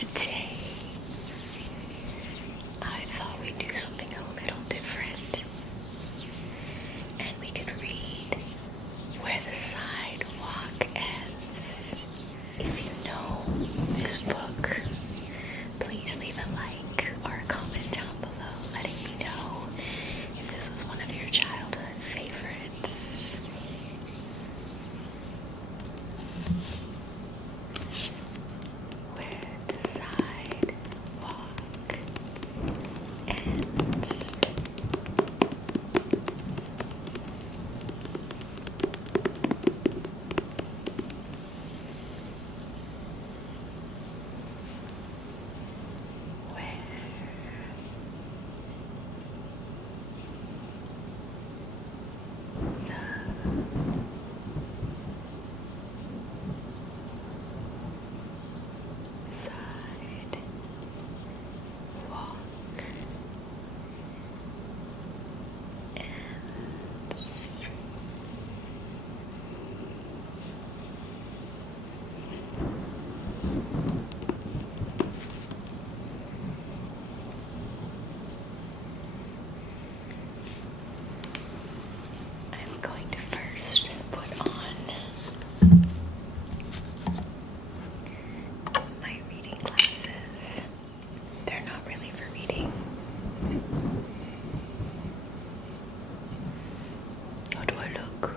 today I thought we'd do something a little different, and we could read Where the Sidewalk Ends. If you know this book, please leave a like or a comment down below letting me know if this was one of your childhood favorites. Where the sidewalk ends. I'm going to first put on my reading glasses. They're not really for reading. How do I look?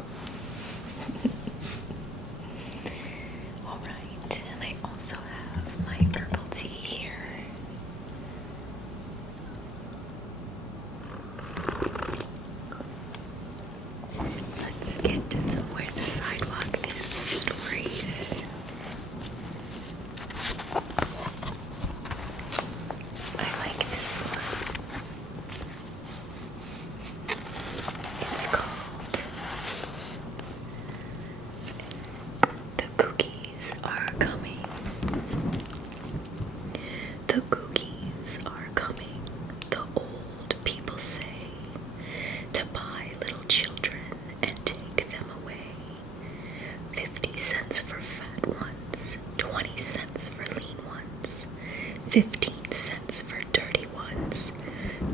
Alright, and I also have my herbal tea here. Let's get to some Where the Sidewalk Ends stories. I like this one. It's called The Cookies Are Coming. The cookies are coming, the old people say, to buy little children and take them away. 50 cents for fat ones, 20 cents for lean ones, 15 cents for dirty ones,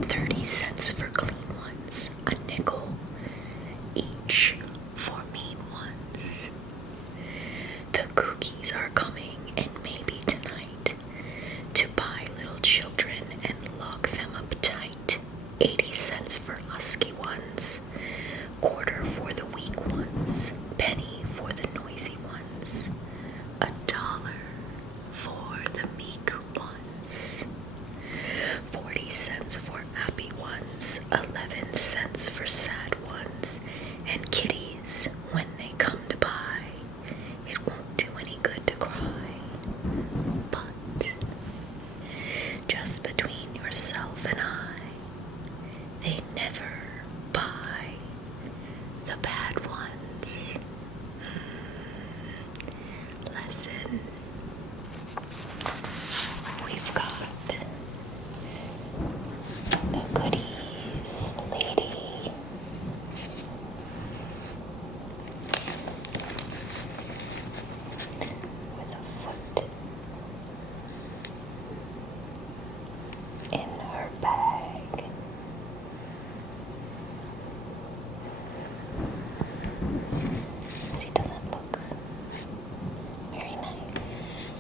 30 cents for clean ones, a nickel each for mean ones. The cookies are coming, and maybe tonight, to buy little children and lock them up tight. 80 cents for husky ones, quarter for the weak ones, penny for the noisy ones, $1 for the meek ones, 40 cents for happy ones, 11 cents for sad ones, and kitties, when they come to buy, it won't do any good to cry. But just between yourself and I, they never buy the bad ones. Lesson. We've got the goodies lady. With a foot in her bag. She doesn't look very nice.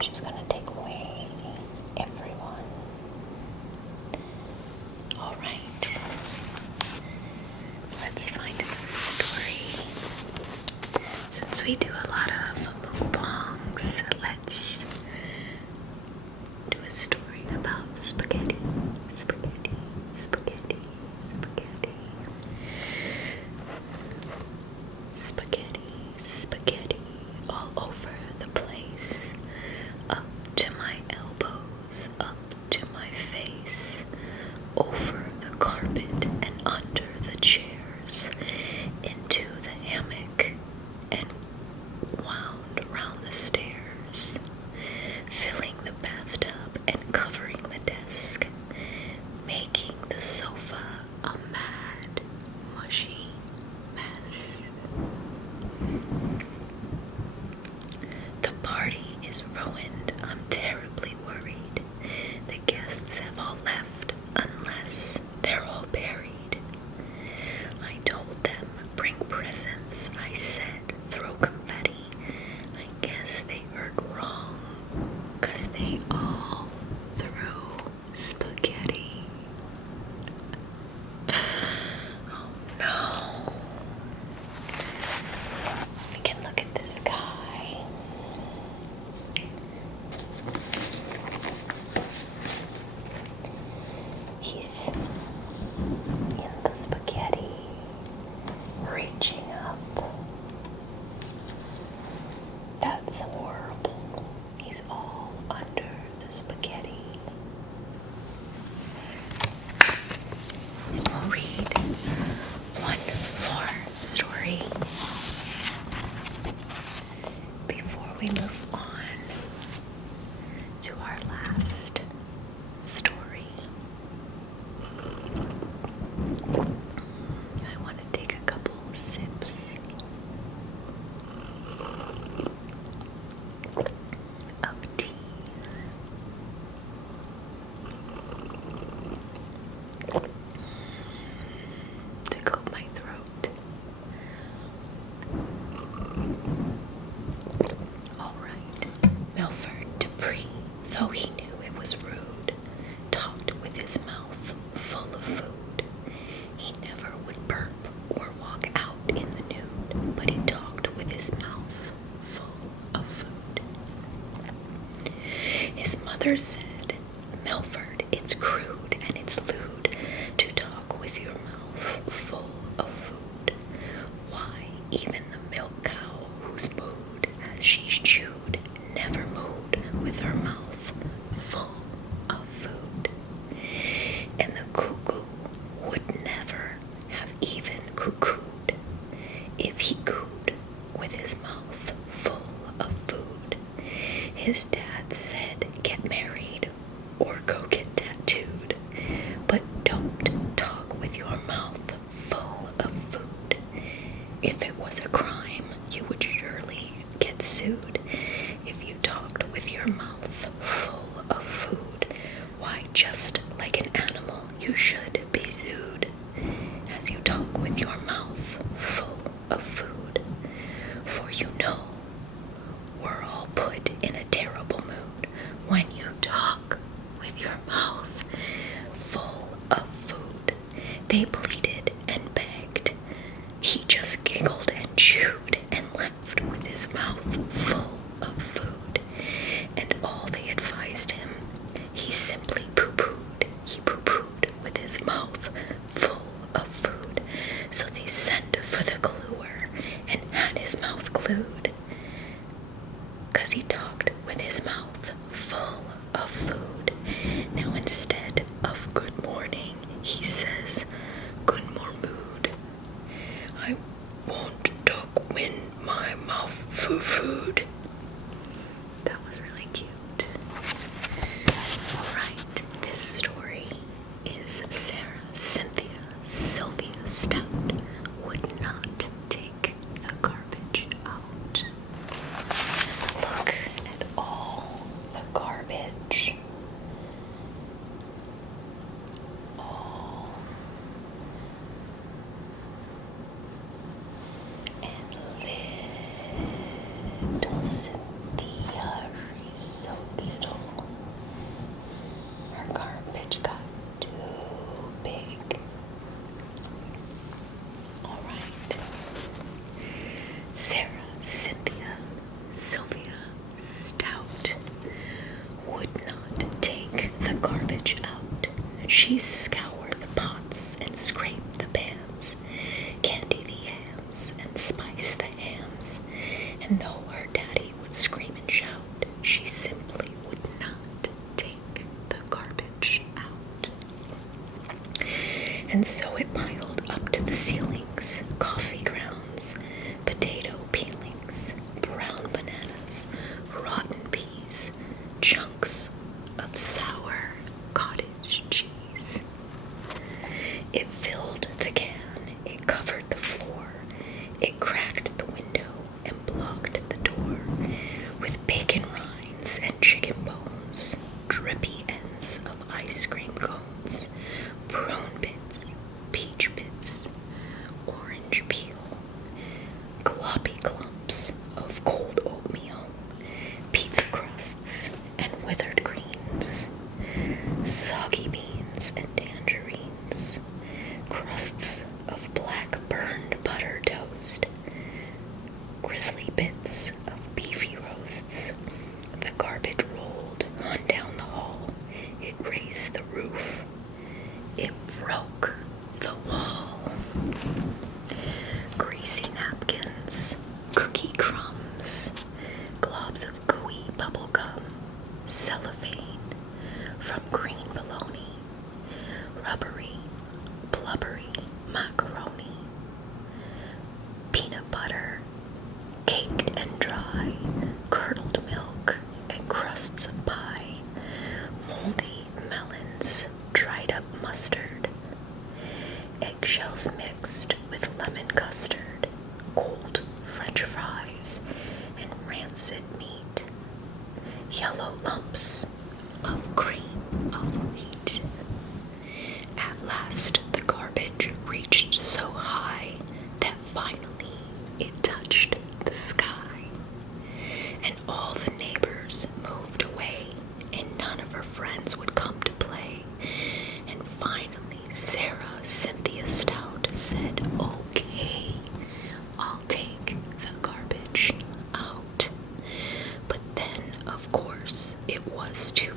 She's gonna take away everyone. Alright. Let's find another story. Since we do a lot of mukbangs, let's do a story about spaghetti. Spaghetti, spaghetti, spaghetti. Spaghetti, spaghetti all over the place. Up to my elbows, up to my face. Over the carpet and under the chairs. Into the hammock and wound around the stairs. Filling the bathtub and covering the desk. Making the sofa a mad, mushy mess. The party is ruined, I'm guess they heard wrong, 'cause they all threw spaghetti. Oh no. We can look at this guy. He's in the spaghetti, reaching up. That's horrible. He's all under the spaghetti. And we'll read one more story before we move on to our last story. I want to take a couple sips of tea. To coat my throat. Alright. Milford Dupree, though he knew it was rude, talked with his mouth full of food. He never would burp or walk out in the nude, but he talked with his mouth full of food. His mother said, "Milford, it's crude and it's lewd to talk with your mouth full of food. Why, even the milk cow who's mooed as she's chewed never mooed with her mouth full of food. And the cuckoo would never have even cuckooed if he cooed with his mouth full of food. His dad said, get married or go get tattooed, but don't talk with your mouth full of food. If it was a crime, you would surely get sued. If you talked with your mouth full of food, why, just like an animal, you should be zooed. As you talk with your mouth full of food, for you know we're all put in a terrible mood when you talk with your mouth full of food." They pleaded and begged. He just giggled and chewed and laughed with his mouth full of food. And all they advised him, he simply pooh-poohed. He pooh-poohed with his mouth full of food. So they sent for the gluer and had his mouth glued, 'cause he talked with his mouth full of food. Now instead of good morning, he says, good more mood. I won't talk when my mouth for food. That was really cute. Alright, this story is Sarah Cynthia Sylvia Stout would not take the garbage out. Look at all the garbage. All. And little Cynthia, she's so little. Her garbage got too big. Alright. Sarah Cynthia Sylvia Stout would not take the garbage out. She scoured the pots and scraped the pans, candy the yams and spice the hams. And though her daddy would scream and shout, she simply would not take the garbage out. And so it piled up to the ceilings, coffee grounds, potato peelings, brown bananas, rotten peas, chunks of sour cottage cheese. It filled the can, it covered the floor, it cracked the window and blocked the door, with bacon rinds and chicken bones, drippy ends of ice cream cones, prune bits, peach bits, orange peel, gloppy clumps of cold oatmeal, does it meet? Yellow lumps of cream of wheat. At last the garbage reached so high that finally it touched the sky. And all the neighbors moved away, and none of her friends would come to play. And finally Sarah Cynthia Stout said, "Okay, I'll take the garbage out." But then, of course, it was too